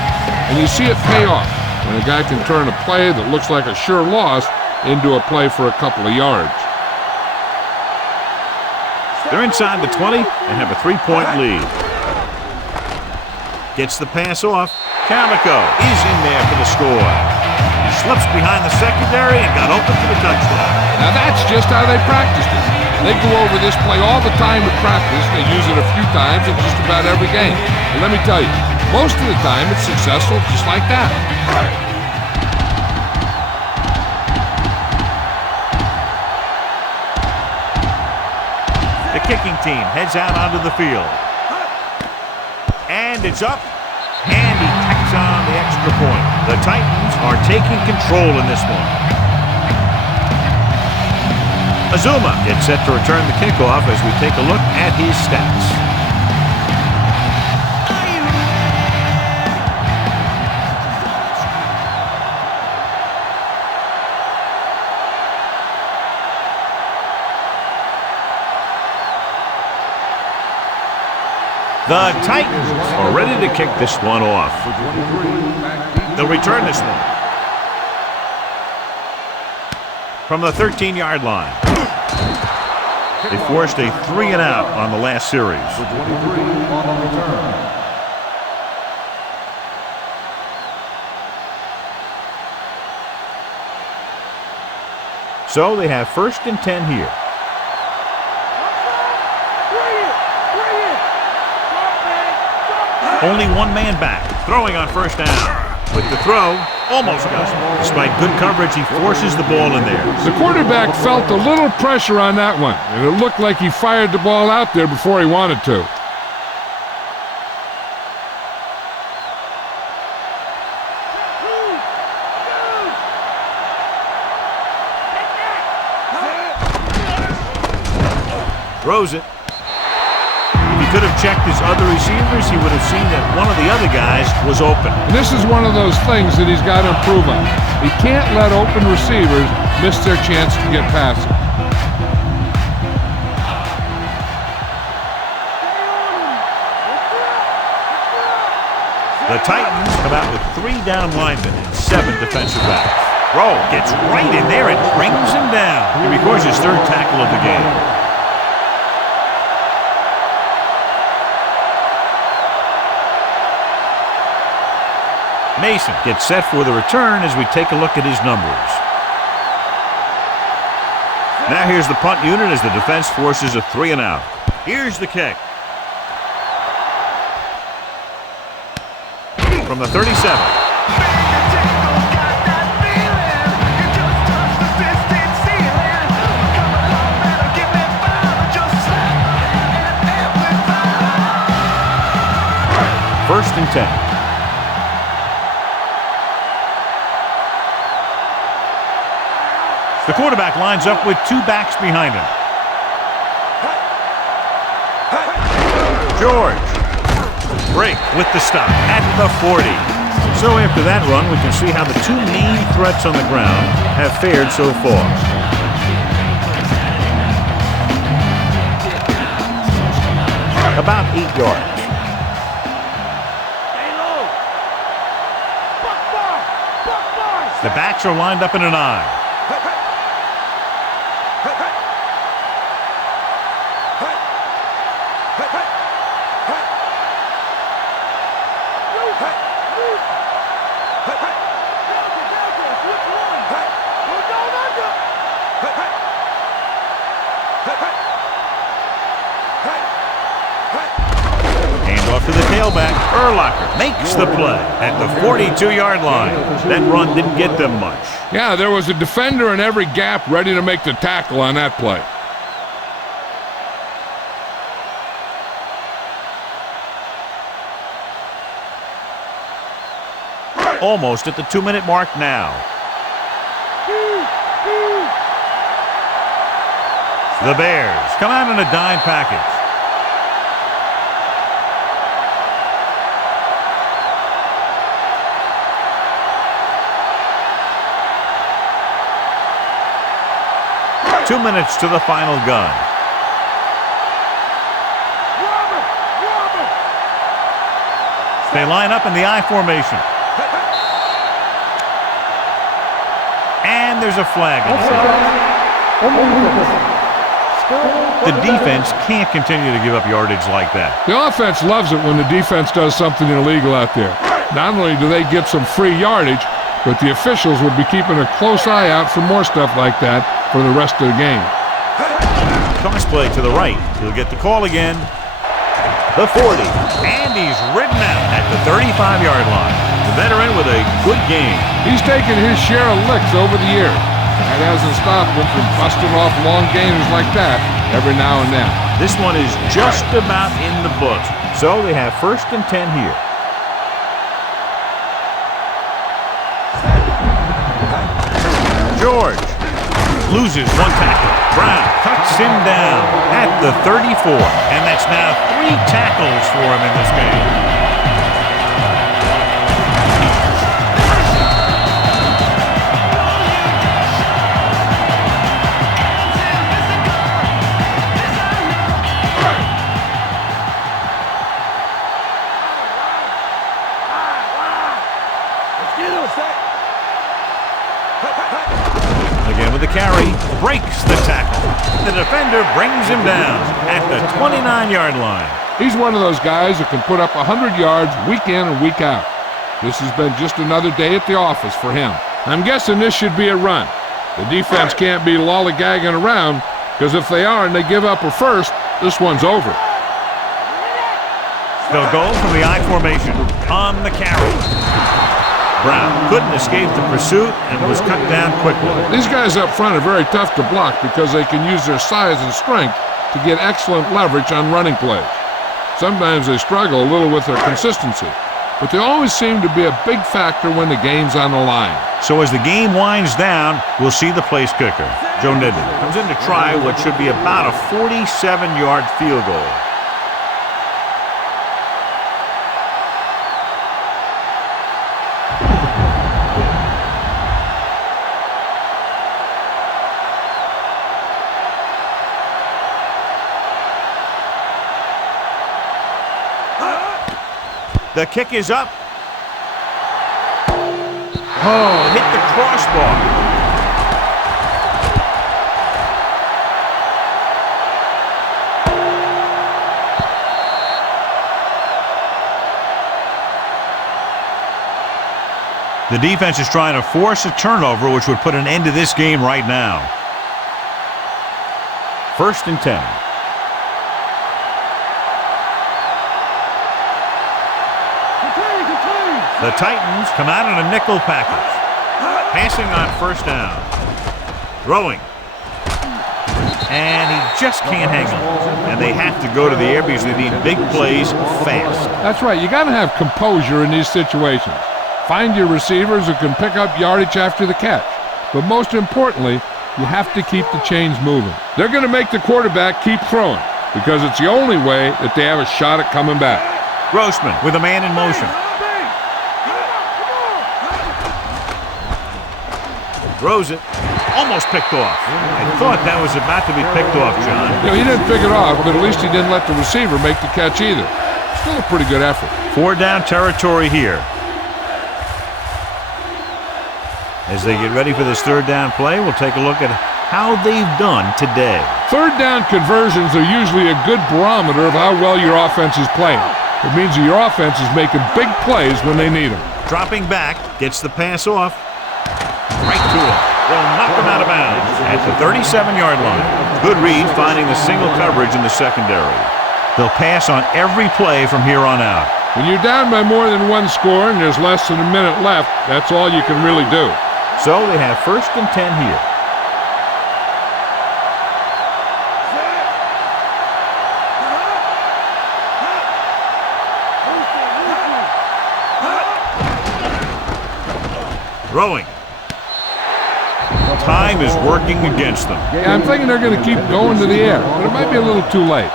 And you see it pay off when a guy can turn a play that looks like a sure loss into a play for a couple of yards. They're inside the 20 and have a 3-point lead. Gets the pass off. Calico is in there for the score. He slips behind the secondary and got open for the touchdown. Now that's just how they practiced it. They go over this play all the time at practice. They use it a few times in just about every game. And let me tell you, most of the time it's successful just like that. The kicking team heads out onto the field. And it's up. And he tacks on the extra point. The Titans are taking control in this one. Azuma gets set to return the kickoff as we take a look at his stats. The Titans are ready to kick this one off. They'll return this one from the 13-yard line. They forced a 3-and-out on the last series. So they have 1st and 10 here. Only one man back, throwing on 1st down. With the throw, almost got it. Despite good coverage, he forces the ball in there. The quarterback felt a little pressure on that one, and it looked like he fired the ball out there before he wanted to. Throws it. Could have checked his other receivers, he would have seen that one of the other guys was open. And this is one of those things that he's got to improve on. He can't let open receivers miss their chance to get past him. The Titans come out with 3 down linemen and 7 defensive backs. Rowe gets right in there and brings him down. He records his 3rd tackle of the game. Mason gets set for the return as we take a look at his numbers. Now here's the punt unit as the defense forces a 3-and-out. Here's the kick. From the 37. First and 10. The quarterback lines up with 2 backs behind him. George. Break with the stop at the 40. So after that run, we can see how the 2 main threats on the ground have fared so far. About 8 yards. The backs are lined up in an eye. Off to the tailback. Urlacher makes the play at the 42-yard line. That run didn't get them much. Yeah, there was a defender in every gap ready to make the tackle on that play. Almost at the 2-minute mark now. The Bears come out in a dime package. Two minutes to the final gun. They line up in the I formation. And there's a flag. The defense can't continue to give up yardage like that. The offense loves it when the defense does something illegal out there. Not only do they get some free yardage, but the officials will be keeping a close eye out for more stuff like that for the rest of the game. Toss play to the right. He'll get the call again. The 40. And he's ridden out at the 35-yard line. The veteran with a good game. He's taken his share of licks over the years. That hasn't stopped him from busting off long games like that every now and then. This one is just about in the books. So they have 1st and 10 here. George loses one tackle. Brown cuts him down at the 34. And that's now 3 tackles for him in this game. Again with the carry, breaks the tackle. The defender brings him down at the 29-yard line. He's one of those guys that can put up 100 yards week in and week out. This has been just another day at the office for him. I'm guessing this should be a run. The defense can't be lollygagging around, because if they are and they give up a first, this one's over. They'll go from the I formation on the carry. Brown couldn't escape the pursuit and was cut down quickly. These guys up front are very tough to block because they can use their size and strength to get excellent leverage on running plays. Sometimes they struggle a little with their consistency, but they always seem to be a big factor when the game's on the line. So as the game winds down, we'll see the place kicker. Joe Nedley comes in to try what should be about a 47-yard field goal. The kick is up. Oh, hit the crossbar. The defense is trying to force a turnover, which would put an end to this game right now. 1st and 10. The Titans come out in a nickel package. Passing on 1st down. Throwing. And he just can't hang on. And they have to go to the air because they need big plays fast. That's right. You got to have composure in these situations. Find your receivers who can pick up yardage after the catch. But most importantly, you have to keep the chains moving. They're going to make the quarterback keep throwing because it's the only way that they have a shot at coming back. Grossman with a man in motion. Throws it. Almost picked off. I thought that was about to be picked off, John. You know, he didn't pick it off, but at least he didn't let the receiver make the catch either. Still a pretty good effort. 4 down territory here. As they get ready for this 3rd down play, we'll take a look at how they've done today. 3rd down conversions are usually a good barometer of how well your offense is playing. It means that your offense is making big plays when they need them. Dropping back, gets the pass off. Right to him. They'll knock him out of bounds at the 37-yard line. Good read, finding the single coverage in the secondary. They'll pass on every play from here on out. When you're down by more than one score and there's less than a minute left, that's all you can really do. So they have 1st and 10 here. Throwing. Time is working against them. Yeah, I'm thinking they're going to keep going to the air, but it might be a little too late.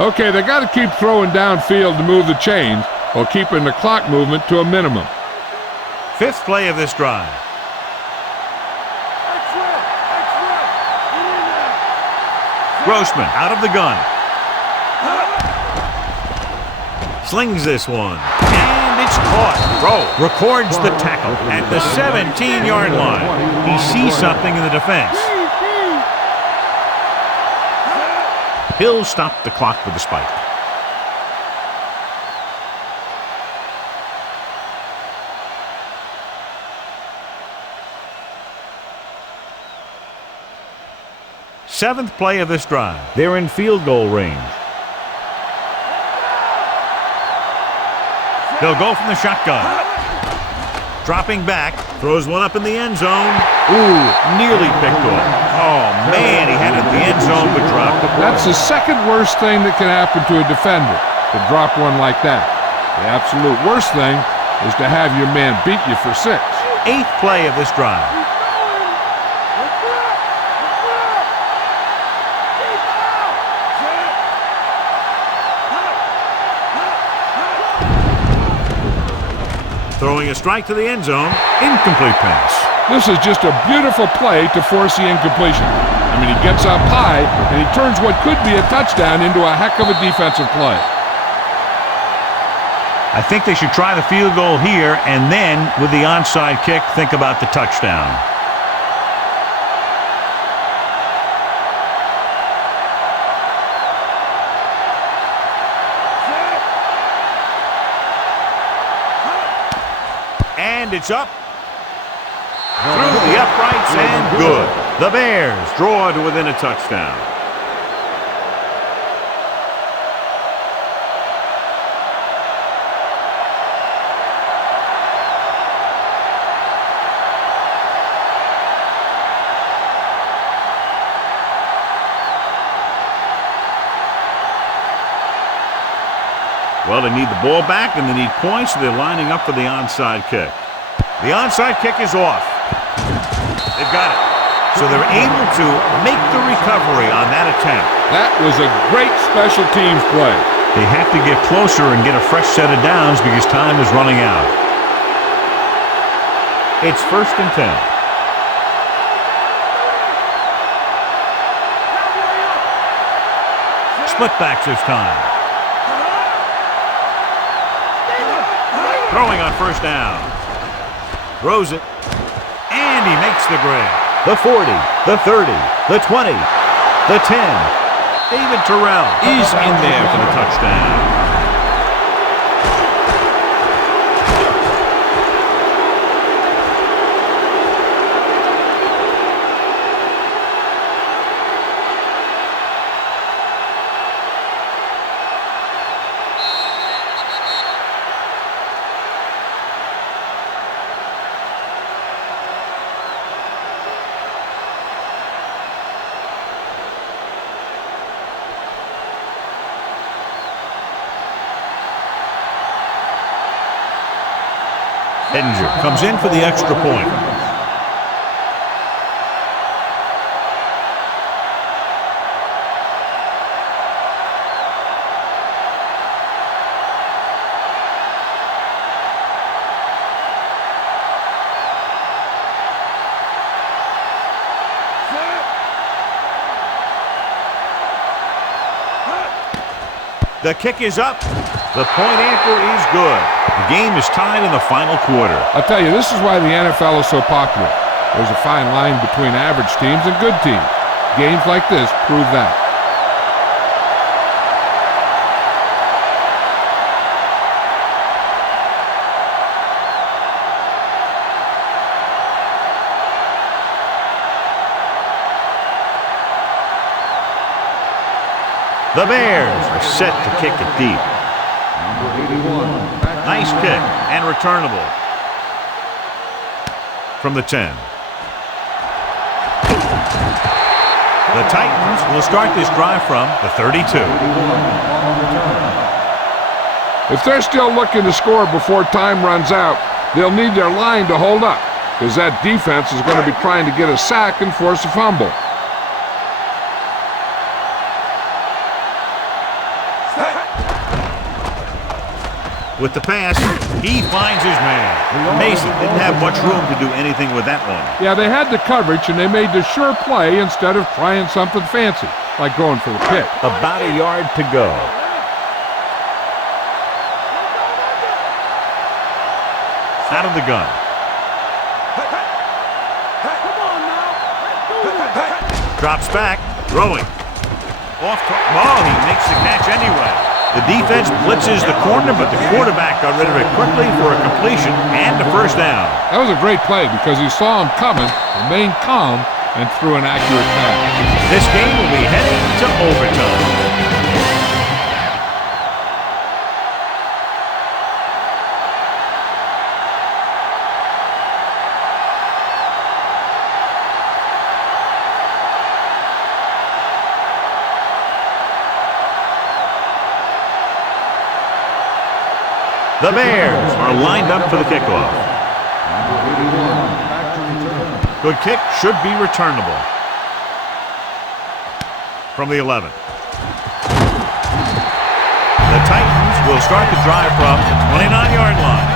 Okay, they got to keep throwing downfield to move the chains while keeping the clock movement to a minimum. 5th play of this drive. Grossman out of the gun. Slings this one. And it's caught. Throw. Records the tackle at the 17-yard line. He sees something in the defense. He'll stop the clock with the spike. Seventh play of this drive. They're in field goal range. They'll go from the shotgun. Dropping back, throws one up in the end zone. Ooh, nearly picked off. Oh, man, he had it in the end zone but dropped it. That's the second worst thing that can happen to a defender, to drop one like that. The absolute worst thing is to have your man beat you for 6. 8th play of this drive. Throwing a strike to the end zone. Incomplete pass. This is just a beautiful play to force the incompletion. I mean, he gets up high, and he turns what could be a touchdown into a heck of a defensive play. I think they should try the field goal here, and then, with the onside kick, think about the touchdown. And it's up. Through the uprights and good. The Bears draw to within a touchdown. Well, they need the ball back and they need points, so they're lining up for the onside kick. The onside kick is off. They've got it. So they're able to make the recovery on that attempt. That was a great special teams play. They have to get closer and get a fresh set of downs because time is running out. It's 1st and 10. Split backs this time. Throwing on 1st down. Throws it. And he makes the grab. The 40, the 30, the 20, the 10. David Terrell is in there for the touchdown. Edinger comes in for the extra point. The kick is up. The point anchor is good. The game is tied in the final quarter. I'll tell you, this is why the NFL is so popular. There's a fine line between average teams and good teams. Games like this prove that. The Bears are set to kick it deep. Nice kick and returnable. From the 10. The Titans will start this drive from the 32. If they're still looking to score before time runs out, they'll need their line to hold up, because that defense is going to be trying to get a sack and force a fumble. With the pass, he finds his man. Mason didn't have much room to do anything with that one. Yeah, they had the coverage, and they made the sure play instead of trying something fancy, like going for the pick. About a yard to go. Out of the gun. Drops back, throwing. He makes the catch anyway. The defense blitzes the corner, but the quarterback got rid of it quickly for a completion and a first down. That was a great play because he saw him coming, remained calm, and threw an accurate pass. This game will be heading to overtime. The Bears are lined up for the kickoff. Good kick, should be returnable. From the 11. The Titans will start the drive from the 29-yard line.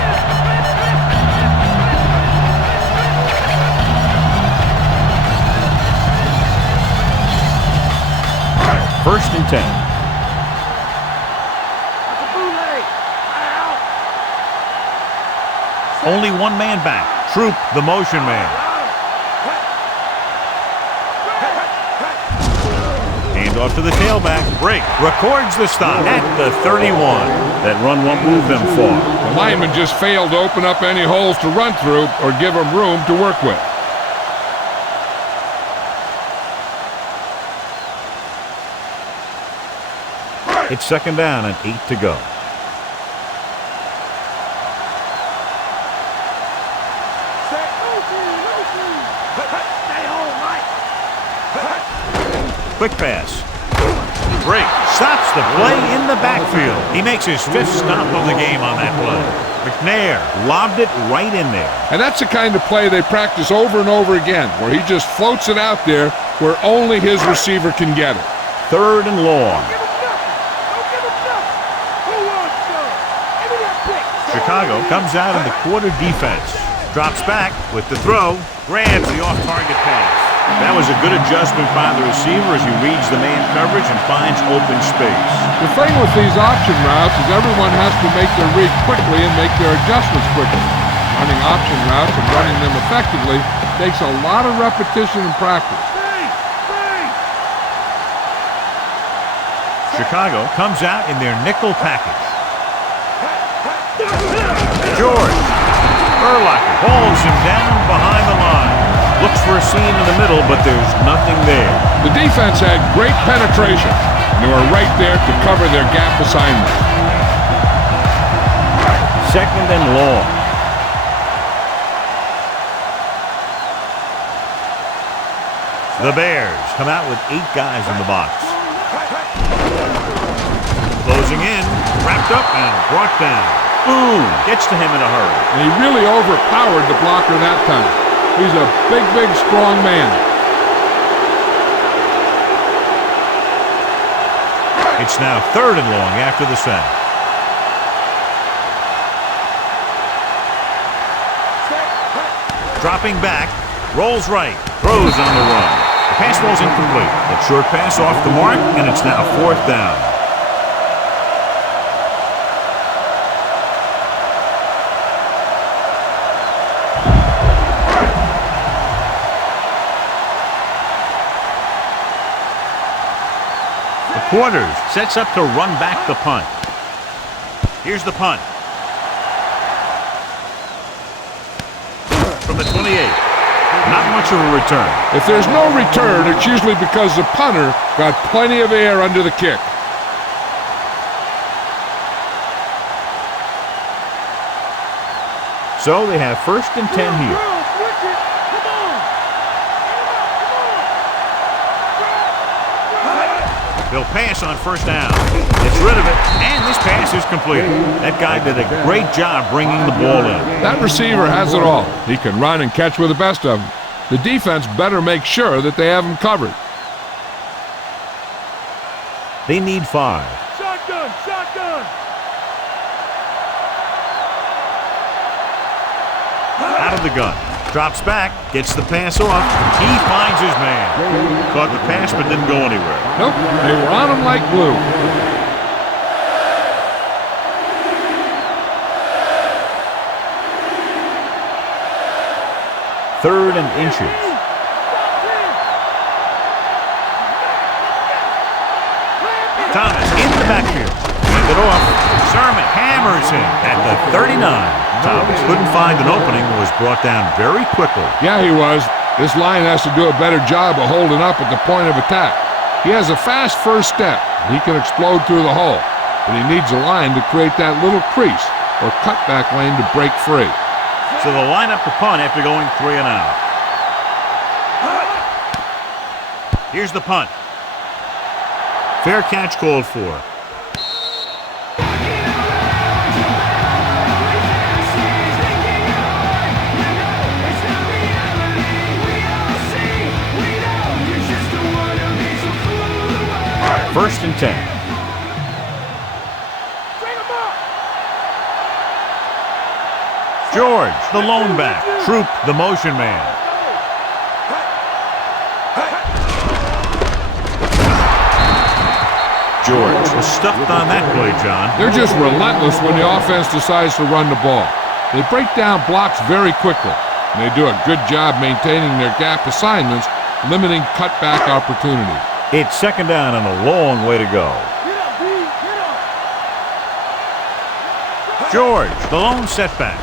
First and 10. Only one man back. Troop, the motion man. Hand off to the tailback. Break. Records the stop at the 31. That run won't move them far. The lineman just failed to open up any holes to run through or give them room to work with. It's second down and 8 to go. Quick pass. Break. Stops the play in the backfield. He makes his 5th stop of the game on that play. McNair lobbed it right in there. And that's the kind of play they practice over and over again, where he just floats it out there where only his receiver can get it. Third and long. Chicago comes out in the quarter defense. Drops back with the throw. Grabs the off-target pass. That was a good adjustment by the receiver as he reads the man coverage and finds open space. The thing with these option routes is everyone has to make their read quickly and make their adjustments quickly. Running option routes and running them effectively takes a lot of repetition and practice. Chicago comes out in their nickel package. George. Urlacher holds him down behind the line. Looks for a seam in the middle, but there's nothing there. The defense had great penetration, and they were right there to cover their gap assignment. Second and long. The Bears come out with 8 guys in the box. Closing in, wrapped up and brought down. Boom! Gets to him in a hurry. And he really overpowered the blocker that time. He's a big, big, strong man. It's now third and long after the sack. Dropping back, rolls right, throws on the run. The pass ball's incomplete. A short pass off the mark, and it's now 4th down. Quarters sets up to run back the punt. Here's the punt. From the 28. Not much of a return. If there's no return, it's usually because the punter got plenty of air under the kick. So they have 1st and 10 here. They'll pass on 1st down. Gets rid of it, and this pass is completed. That guy did a great job bringing the ball in. That receiver has it all. He can run and catch with the best of them. The defense better make sure that they have him covered. They need 5. Shotgun, shotgun. Out of the gun. Drops back, gets the pass off. He finds his man. Caught the pass but didn't go anywhere. Nope, they were on him like glue. Third and inches. Thomas in the backfield. Hand it off. Sermon hammers him at the 39. Thomas couldn't find an opening and was brought down very quickly. Yeah, he was. This line has to do a better job of holding up at the point of attack. He has a fast first step. He can explode through the hole. But he needs a line to create that little crease or cutback lane to break free. So they'll line up the punt after going 3 and out. Here's the punt. Fair catch called for. First and 10. George, the lone back. Troop, the motion man. George was stuffed on that play, John. They're just relentless when the offense decides to run the ball. They break down blocks very quickly, and they do a good job maintaining their gap assignments, limiting cutback opportunities. It's 2nd down and a long way to go. George, the lone setback.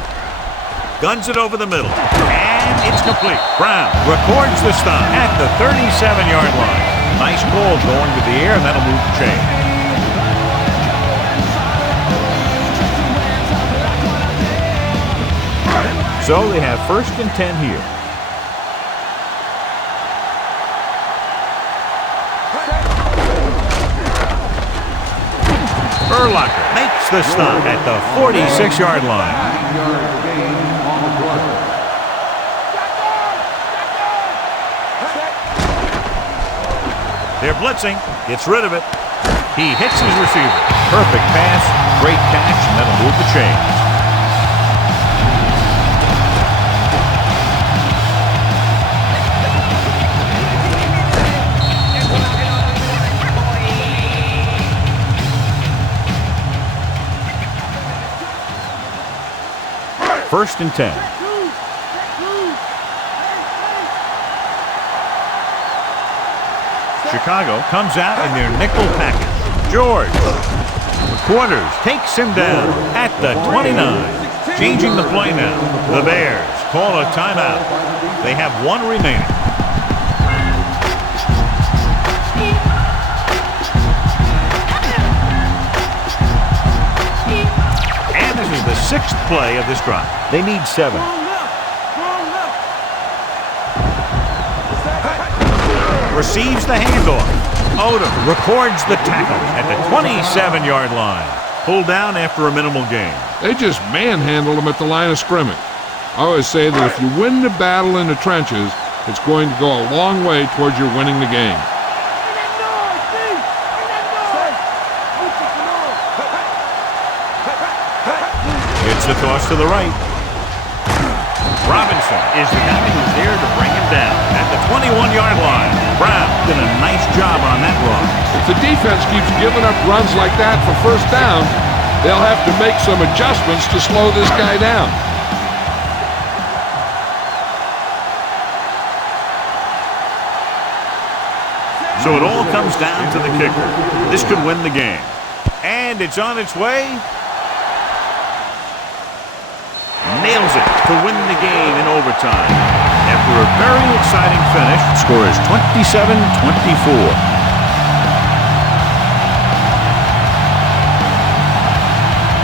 Guns it over the middle. And it's complete. Brown records the stop at the 37-yard line. Nice call going to the air, and that'll move the chain. So they have 1st and 10 here. Urlacher makes the stop at the 46-yard line. They're blitzing. Gets rid of it. He hits his receiver. Perfect pass. Great catch, and that'll move the chains. First and 10. Chicago comes out in their nickel package. George, Quarters takes him down at the 29. Changing the play now. The Bears call a timeout. They have 1 remaining. And this is the 6th play of this drive. They need 7. Receives the handoff. Odom records the tackle at the 27-yard line. Pulled down after a minimal gain. They just manhandled them at the line of scrimmage. I always say that if you win the battle in the trenches, it's going to go a long way towards your winning the game. It's the toss to the right. Robinson is the guy who's there to bring him down at the 21-yard line. Brown did a nice job on that run. If the defense keeps giving up runs like that for first down, they'll have to make some adjustments to slow this guy down. So it all comes down to the kicker. This could win the game. And it's on its way. Nails it to win the game in overtime. After a very exciting finish, the score is 27-24.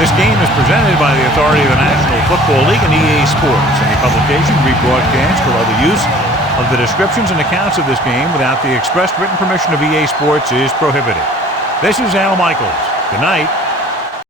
This game is presented by the authority of the National Football League and EA Sports. Any publication, rebroadcast, or other use of the descriptions and accounts of this game without the express written permission of EA Sports is prohibited. This is Al Michaels. Good night.